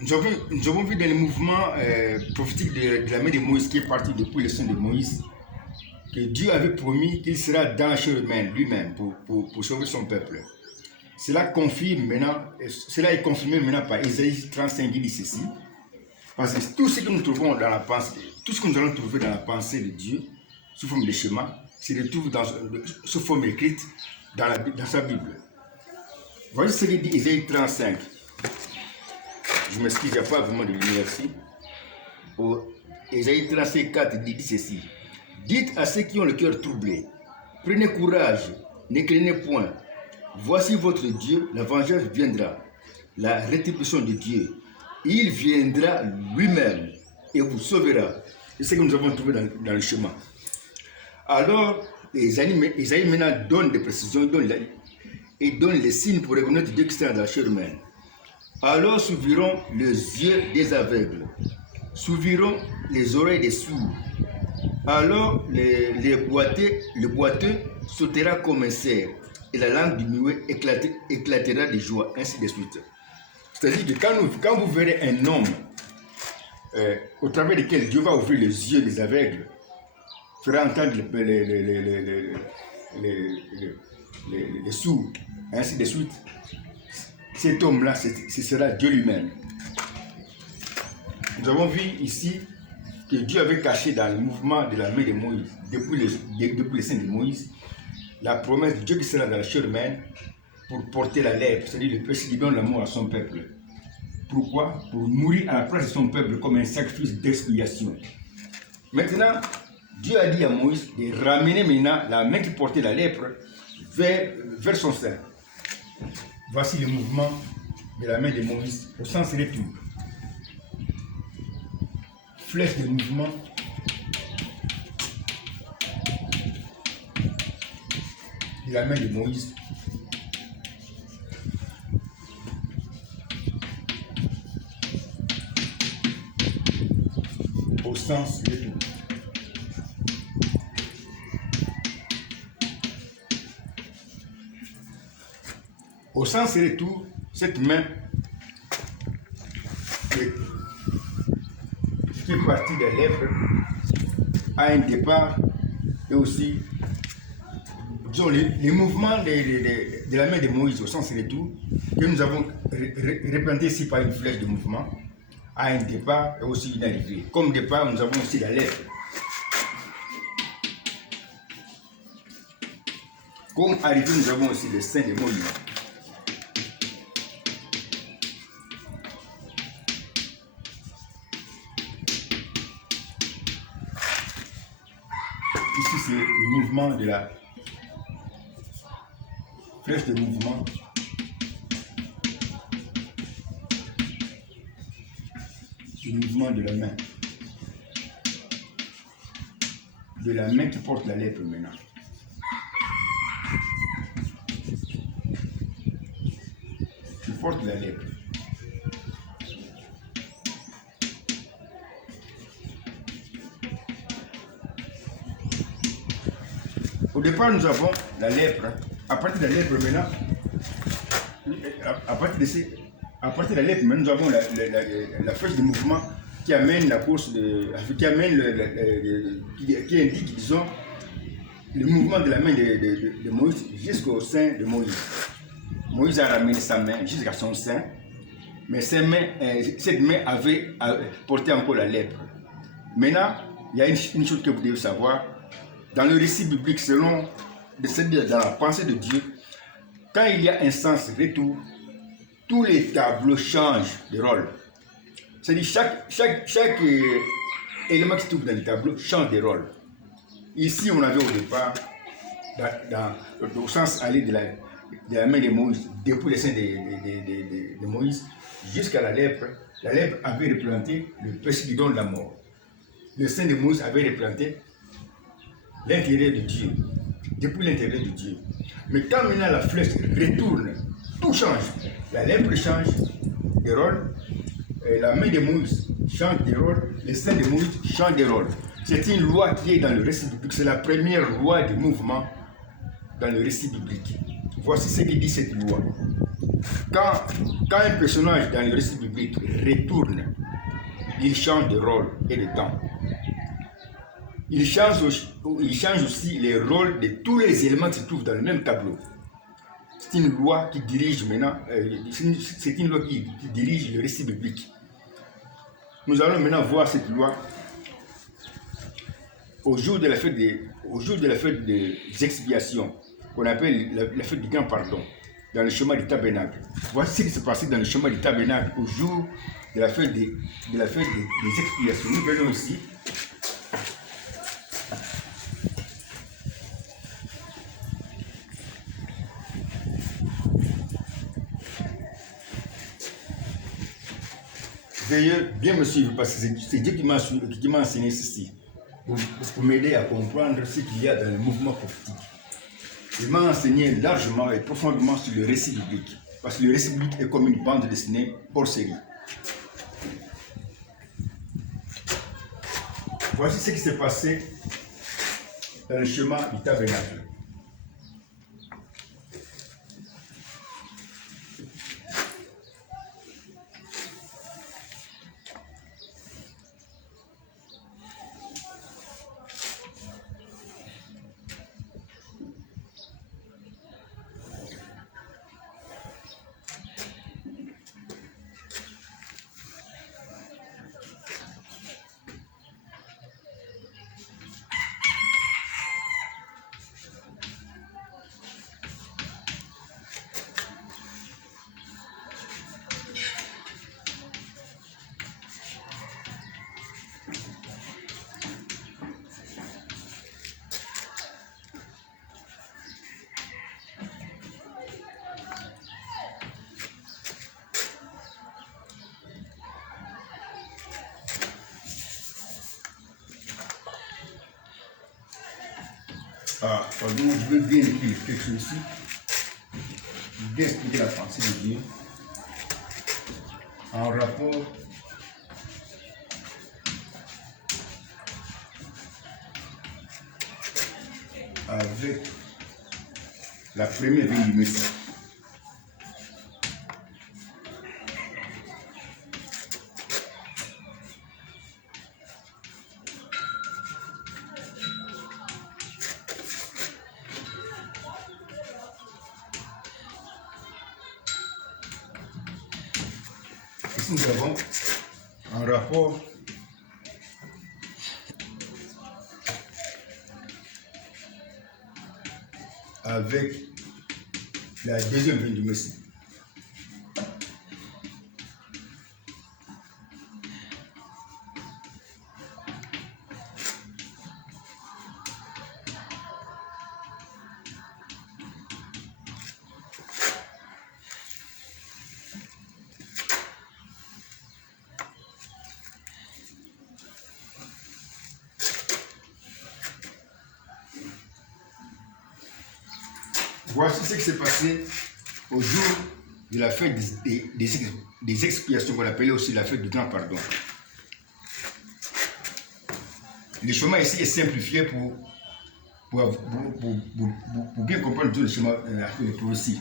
Nous avons vu dans le mouvement prophétique de la main de Moïse qui est parti depuis le sein de Moïse que Dieu avait promis qu'il sera dans la chair humaine lui-même pour sauver son peuple. Cela confirme maintenant, cela est confirmé maintenant par Ésaïe 35 qui dit ceci. Parce que tout ce que nous trouvons dans la pensée, tout ce que nous allons trouver dans la pensée de Dieu, sous forme de schéma, se retrouve sous forme écrite dans sa Bible. Voici ce qu'il dit Ésaïe 35. Je m'excuse, il n'y a pas vraiment de lumière ici. Ésaïe 35, 4 dit ceci. Dites à ceux qui ont le cœur troublé, prenez courage, ne craignez point. Voici votre Dieu, la vengeance viendra, la rétribution de Dieu. Il viendra lui-même et vous sauvera. C'est ce que nous avons trouvé dans le chemin. Alors, Ésaïe maintenant donne des précisions, il donne les signes pour reconnaître Dieu qui est dans la chair humaine. Alors s'ouvriront les yeux des aveugles, s'ouvriront les oreilles des sourds. Alors le boiteux sautera comme un cerf, et la langue du muet éclatera de joie, ainsi de suite. C'est-à-dire que quand vous verrez un homme au travers duquel Dieu va ouvrir les yeux des aveugles, fera entendre les sourds, ainsi de suite, cet homme-là, ce sera Dieu lui-même. Nous avons vu ici que Dieu avait caché dans le mouvement de la main de Moïse, depuis le sein de Moïse, la promesse de Dieu qui sera dans la chair humaine pour porter la lèpre, c'est-à-dire le péché qui donne l'amour à son peuple. Pourquoi? Pour mourir à la place de son peuple comme un sacrifice d'expiation. Maintenant, Dieu a dit à Moïse de ramener maintenant la main qui portait la lèpre vers son sein. Voici le mouvement de la main de Moïse au sens retour. Flèche de mouvement. De la main de Moïse. Au sens retour. Au sens retour, cette main qui est partie des lèvres a un départ et aussi disons, les mouvements de la main de Moïse au sens retour que nous avons représenté ici par une flèche de mouvement a un départ et aussi une arrivée. Comme départ, nous avons aussi la lèvre. Comme arrivée, nous avons aussi le sein de Moïse. Ici, c'est le mouvement de la flèche de mouvement. Le mouvement de la main. De la main qui porte la lèpre maintenant. Qui porte la lèpre. Au départ, nous avons la lèpre. À partir de la lèpre maintenant, à partir de la lèpre, nous avons la flèche de mouvement qui amène la course, qui indique, disons, le mouvement de la main de Moïse jusqu'au sein de Moïse. Moïse a ramené sa main jusqu'à son sein, mais cette main avait porté encore la lèpre. Maintenant, il y a une chose que vous devez savoir. Dans le récit biblique, dans la pensée de Dieu, quand il y a un sens retour, tous les tableaux changent de rôle. C'est-à-dire chaque élément qui se trouve dans le tableau change de rôle. Ici, on avait au départ, au sens aller de la main de Moïse, depuis le sein de Moïse, jusqu'à la lèpre avait représenté le péché qui donne la mort. Le sein de Moïse avait représenté l'intérieur de Dieu, depuis l'intérieur de Dieu. Mais quand maintenant la flèche retourne, tout change. La lèpre change de rôle, la main de Moïse change de rôle, le sein de Moïse change de rôle. C'est une loi qui est dans le récit biblique, c'est la première loi du mouvement dans le récit biblique. Voici ce que dit cette loi. quand un personnage dans le récit biblique retourne, il change de rôle et de temps. Il change aussi les rôles de tous les éléments qui se trouvent dans le même tableau. C'est une loi qui dirige maintenant, c'est une loi qui dirige le récit biblique. Nous allons maintenant voir cette loi au jour de la fête des expiations, qu'on appelle la fête du grand pardon, dans le chemin du tabernacle. Voici ce qui s'est passé dans le chemin du tabernacle au jour de la fête des expiations. Nous venons ici. Veuillez bien me suivre parce que c'est Dieu qui m'a enseigné ceci, pour m'aider à comprendre ce qu'il y a dans le mouvement prophétique. Il m'a enseigné largement et profondément sur le récit biblique, parce que le récit biblique est comme une bande dessinée hors série. Voici ce qui s'est passé dans le chemin du tabernacle. Pardon, je veux bien écrire quelque chose ici. Je veux bien expliquer la pensée de Dieu en rapport avec la première venue du Messie. Ici, nous avons un rapport avec la deuxième venue du Messie. Voici ce qui s'est passé au jour de la fête des expiations, qu'on appelait aussi la fête du grand pardon. Le chemin ici est simplifié pour bien comprendre tout le chemin de prophétie.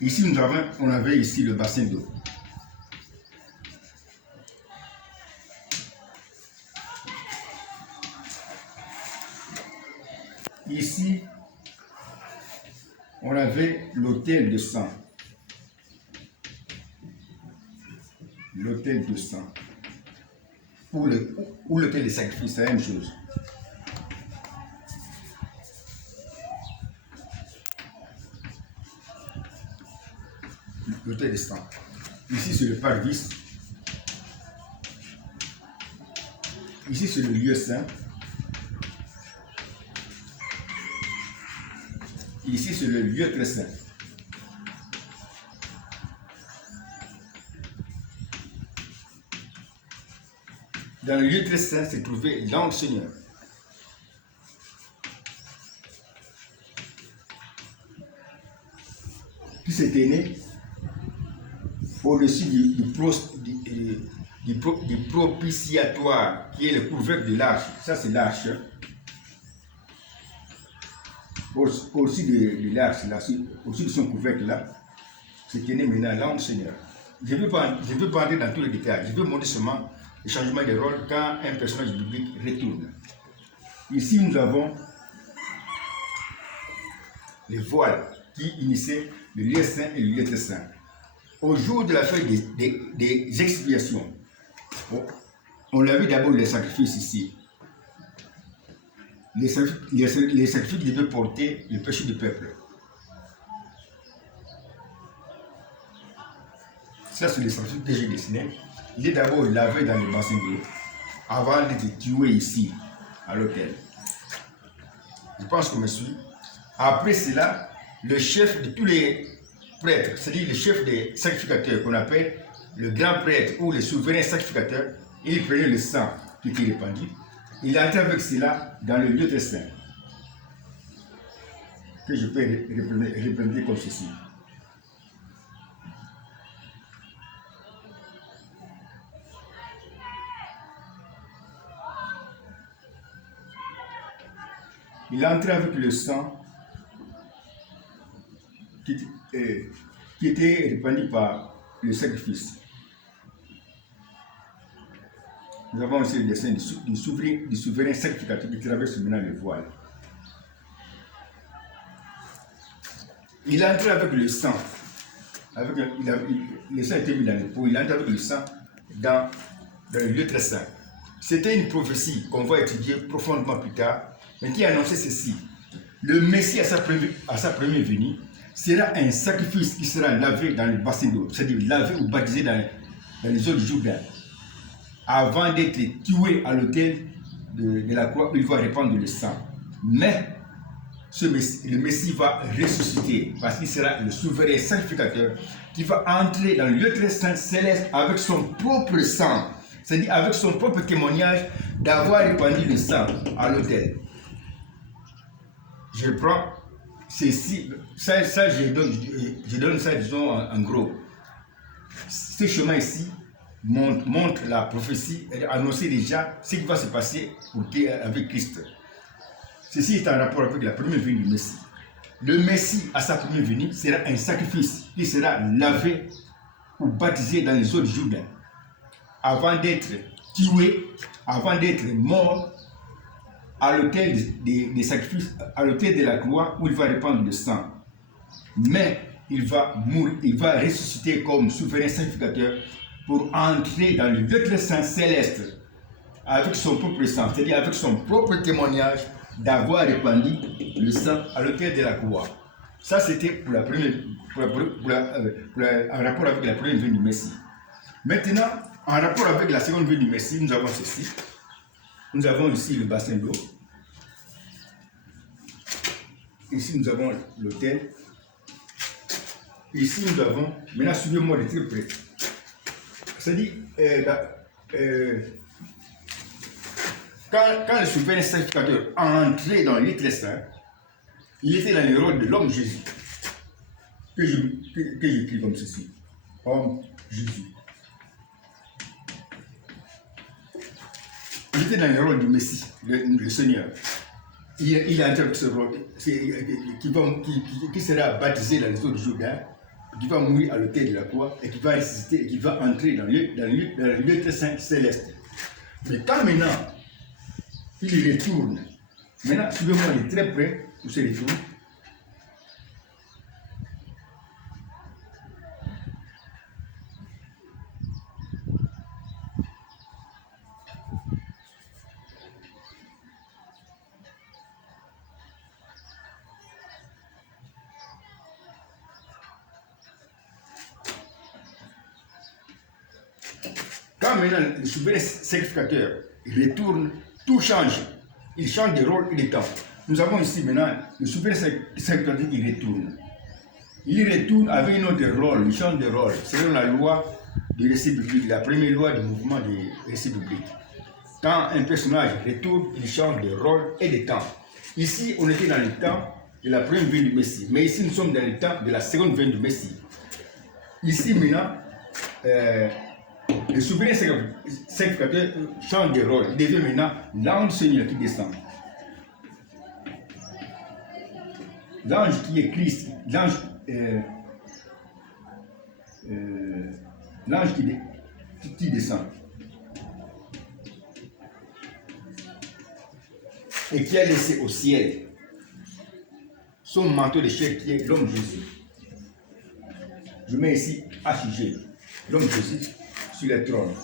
Ici, on avait ici le bassin d'eau. Ici, on avait l'autel de sang. L'autel de sang. Ou l'autel de sacrifice, c'est la même chose. L'autel de sang. Ici, c'est le parvis. Ici, c'est le lieu saint. Ici, c'est le lieu très saint. Dans le lieu très saint se trouvait l'ange Seigneur. Qui s'était né au-dessus du propitiatoire, qui est le couvercle de l'arche. Ça, c'est l'arche. au-dessus de l'arche, au-dessus de son couvercle là, se tenait maintenant l'ange Seigneur. Je ne veux pas entrer dans tous les détails, je veux montrer seulement le changement de rôle quand un personnage biblique retourne. Ici, nous avons les voiles qui initiaient le lieu saint et le lieu très saint. Au jour de la fête des expiations, on l'a vu d'abord les sacrifices ici. Les sacrifices devaient porter le péché du peuple. Ça, c'est les sacrifices que j'ai dessinés. Il est d'abord lavé dans le bassin d'eau avant d'être tué ici, à l'autel. Je pense qu'on me suit. Après cela, le chef de tous les prêtres, c'est-à-dire le chef des sacrificateurs qu'on appelle le grand prêtre ou le souverain sacrificateur, il prenait le sang qui était répandu. Il entrait avec cela dans le lieu très saint, que je peux représenter comme ceci. Il entrait avec le sang qui était répandu par le sacrifice. Nous avons aussi le dessin du souverain sacrificateur qui traverse maintenant le voile. Il entrait avec le sang. Le sang était mis dans le pot. Il entrait avec le sang dans le lieu très saint. C'était une prophétie qu'on va étudier profondément plus tard, mais qui annonçait ceci. Le Messie à sa première venue sera un sacrifice qui sera lavé dans le bassin d'eau, c'est-à-dire lavé ou baptisé dans les eaux du Jourdain, avant d'être tué à l'autel de la croix où il va répandre le sang. Mais le Messie va ressusciter parce qu'il sera le souverain sacrificateur qui va entrer dans le lieu très saint céleste avec son propre sang, c'est-à-dire avec son propre témoignage d'avoir répandu le sang à l'autel. Je prends ceci, ça je donne ça, disons, en gros. Ce chemin ici montre la prophétie, annoncer déjà ce qui va se passer avec Christ. Ceci est en rapport avec la première venue du Messie. Le Messie, à sa première venue, sera un sacrifice qui sera lavé ou baptisé dans les eaux du Jourdain avant d'être tué, avant d'être mort à l'autel des sacrifices, à l'autel de la croix où il va répandre le sang. Mais il va mourir, il va ressusciter comme souverain sacrificateur pour entrer dans le lieu très saint céleste avec son propre sang, c'est-à-dire avec son propre témoignage d'avoir répandu le sang à l'autel de la croix. Ça, c'était pour la première, en rapport avec la première venue du Messie. Maintenant, en rapport avec la seconde venue du Messie, nous avons ceci. Nous avons ici le bassin d'eau. Ici, nous avons l'autel. Ici, nous avons, maintenant, suivez-moi de très près. C'est-à-dire, quand le souverain sacrificateur a entré dans le lieu très saint, il était dans le rôle de l'homme Jésus, que j'écris comme ceci. Homme Jésus. Il était dans le rôle du Messie, le Seigneur. Il a entré avec ce rôle qui sera baptisé dans les eaux du Jourdain, qui va mourir à l'autel de la croix et qui va ressusciter et qui va entrer dans le lieu très saint céleste. Mais quand maintenant, il retourne, maintenant, suivez-moi de très près pour ce retour. Quand maintenant le souverain sacrificateur retourne, tout change. Il change de rôle et de temps. Nous avons ici maintenant le souverain sacrificateur qui retourne. Il retourne avec un autre rôle, il change de rôle, selon la loi du récit biblique, la première loi du mouvement du récit biblique. Quand un personnage retourne, il change de rôle et de temps. Ici, on était dans le temps de la première venue du Messie, mais ici, nous sommes dans le temps de la seconde venue du Messie. Ici, maintenant, le souverain sacrificateur change de rôle. Il devient maintenant l'ange Seigneur qui descend. l'ange qui est Christ, l'ange qui descend et qui a laissé au ciel son manteau de chair qui est l'homme Jésus. Je mets ici HG, l'homme Jésus sur le trône.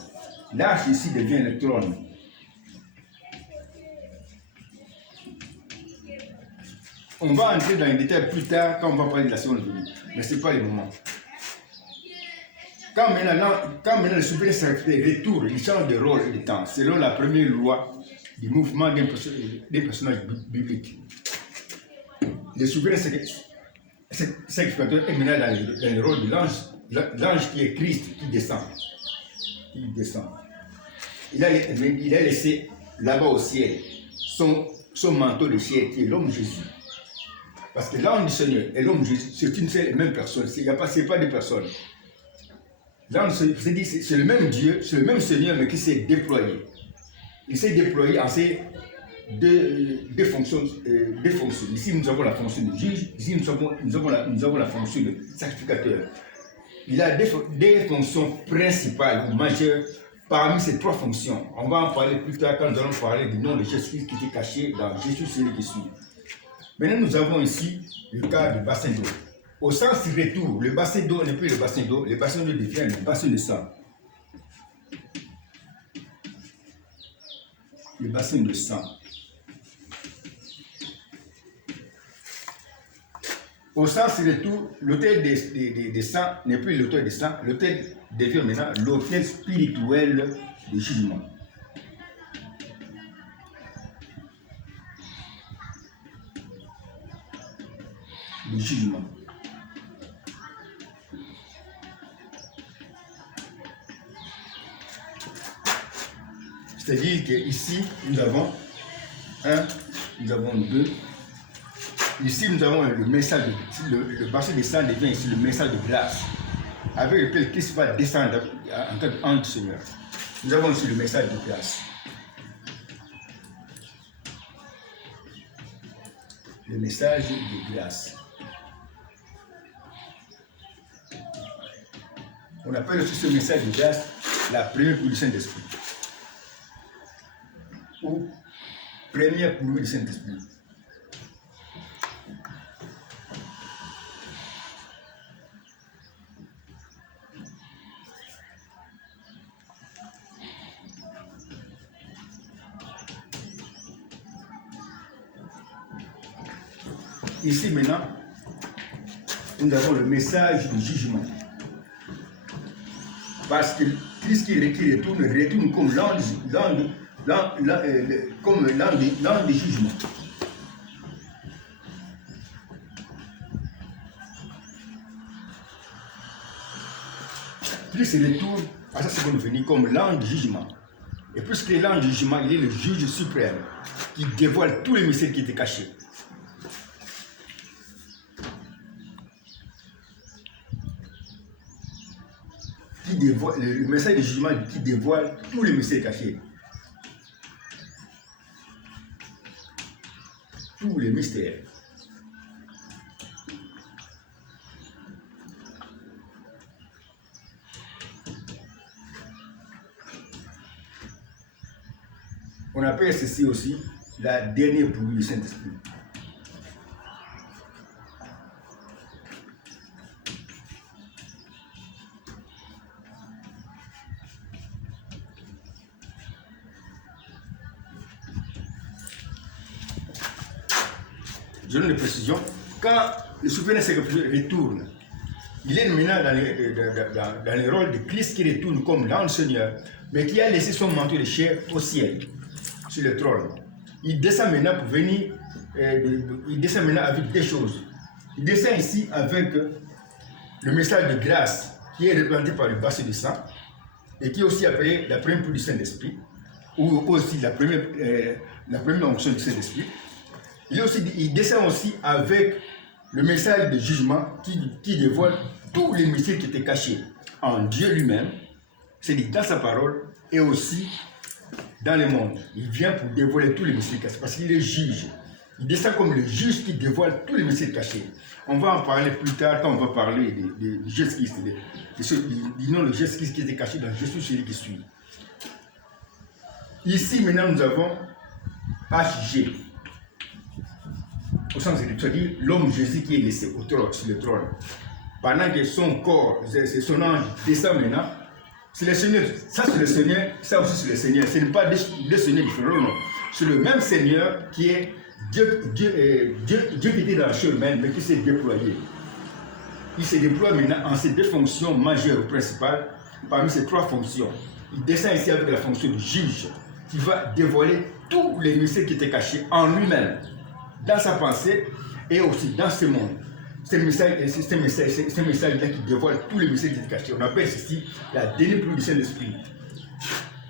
L'arche ici devient le trône. On va entrer dans les détails plus tard quand on va parler de la seconde venue, mais ce n'est pas le moment. Quand maintenant le souverain sacrifié retourne, il change de rôle et de temps, selon la première loi du mouvement des personnages bibliques. Le souverain sacrificateur est maintenant dans le rôle de l'ange qui est Christ, qui descend. Il a laissé là-bas au ciel son manteau de chair qui est l'homme Jésus. Parce que l'ange du Seigneur et l'homme Jésus, c'est une seule et même personne. Ce n'est pas deux personnes. L'ange, c'est le même Dieu, c'est le même Seigneur, mais qui s'est déployé. Il s'est déployé en ces deux fonctions. Ici, nous avons la fonction de juge, ici, nous avons la fonction de sacrificateur. Il a des fonctions principales ou majeures parmi ces trois fonctions. On va en parler plus tard quand nous allons parler du nom de Jésus-Christ qui était caché dans Jésus, celui qui suit. Maintenant, nous avons ici le cas du bassin d'eau. Au sens retour, le bassin d'eau n'est plus le bassin d'eau devient le bassin de sang. Le bassin de sang. Au sens retour, l'autel des sangs n'est plus l'autel des sangs, l'autel devient maintenant l'autel spirituel du jugement. Le jugement. C'est-à-dire qu'ici, nous avons un, nous avons deux. Ici, nous avons le message, le bassin de sang devient ici le message de glace, avec lequel Christ va descendre en tant qu'ange du Seigneur. Nous avons aussi le message de glace. Le message de glace. On appelle aussi ce message de glace la première coulée du Saint-Esprit. Ou première coulée du Saint-Esprit. Ici maintenant, nous avons le message du jugement. Parce que Christ qui retourne comme l'ange du jugement. Christ retourne à sa seconde venue comme l'ange du jugement. Et puisque l'ange du jugement, il est le juge suprême qui dévoile tous les mystères qui étaient cachés. Le message de jugement qui dévoile tous les mystères cachés. Tous les mystères. On appelle ceci aussi la dernière brouille du Saint-Esprit. Je donne une précision. Quand le souverain sacrificateur retourne, il est maintenant dans le rôle de Christ qui retourne comme l'ange Seigneur, mais qui a laissé son manteau de chair au ciel, sur le trône. Il descend maintenant pour venir, il descend maintenant avec des choses. Il descend ici avec le message de grâce qui est représenté par le bassin de sang et qui est aussi appelé la première pluie du Saint-Esprit, ou aussi la première onction du Saint-Esprit. Il descend aussi avec le message de jugement qui dévoile tous les mystères qui étaient cachés en Dieu lui-même, c'est-à-dire dans sa parole et aussi dans le monde. Il vient pour dévoiler tous les mystères cachés parce qu'il est juge. Il descend comme le juge qui dévoile tous les mystères cachés. On va en parler plus tard quand on va parler de Jésus-Christ. Disons le Jésus-Christ qui était caché dans Jésus, celui qui suit. Ici, maintenant, nous avons HG. Au sens de c'est-à-dire l'homme Jésus qui est laissé au trône, sur le trône. Pendant que son corps, son ange descend maintenant, c'est le Seigneur. Ça, c'est le Seigneur. Ça aussi, c'est le Seigneur. Ce n'est pas deux seigneurs différents, non. C'est le même Seigneur qui est Dieu qui était dans la chair humaine, mais qui s'est déployé. Il se déploie maintenant en ces deux fonctions majeures ou principales, parmi ces trois fonctions. Il descend ici avec la fonction de juge, qui va dévoiler tous les mystères qui étaient cachés en lui-même, dans sa pensée et aussi dans ce monde. C'est un message-là qui dévoile tous les mystères qui étaient cachés. On appelle ceci la dernière pluie du Saint-Esprit.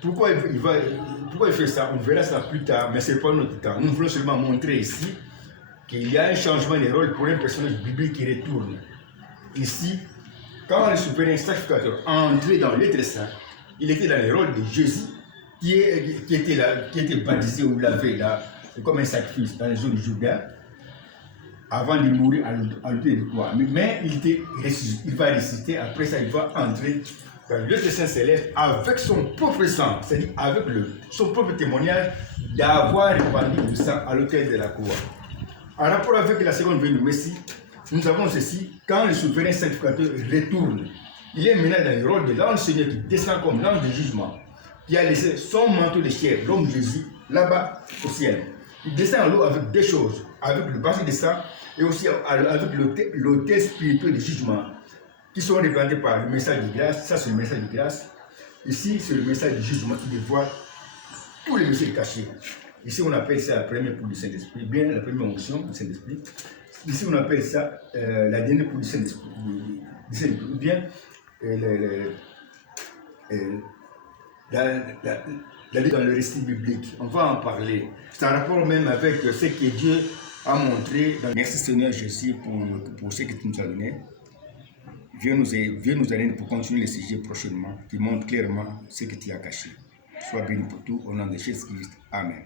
Pourquoi il fait ça? On verra ça plus tard, mais ce n'est pas notre temps. Nous voulons seulement montrer ici qu'il y a un changement de rôle pour un personnage biblique qui retourne. Ici, quand le souverain sacrificateur entrait dans l'être saint, il était dans le rôle de Jésus qui était baptisé ou lavé là, comme un sacrifice dans les zones du Jourdain, avant de mourir à l'autel de croix. Mais il va ressusciter, après ça il va entrer dans l'être saint céleste avec son propre sang, c'est-à-dire avec son propre témoignage d'avoir répandu le sang à l'autel de la croix. En rapport avec la seconde venue du Messie, nous avons ceci, quand le souverain sacrificateur retourne, il est maintenant dans le rôle de l'ange Seigneur qui descend comme l'ange de jugement, qui a laissé son manteau de chair, l'homme Jésus, là-bas au ciel. Il descend en l'eau avec deux choses, avec le bassin de sang et aussi avec l'autel spirituel de jugement, qui sont représentés par le message de grâce. Ça, c'est le message de grâce. Ici, c'est le message de jugement qui dévoile tous les mystères cachés. Ici, on appelle ça la première poule du Saint-Esprit, bien la première onction du Saint-Esprit. Ici, on appelle ça la dernière poule du Saint-Esprit, ou bien dans le récit biblique. On va en parler. C'est en rapport même avec ce que Dieu a montré. Merci Seigneur Jésus pour ce que tu nous as donné. Viens nous aider pour continuer le sujet prochainement, qui montre clairement ce que tu as caché. Sois béni pour tout, au nom de Jésus-Christ. Amen.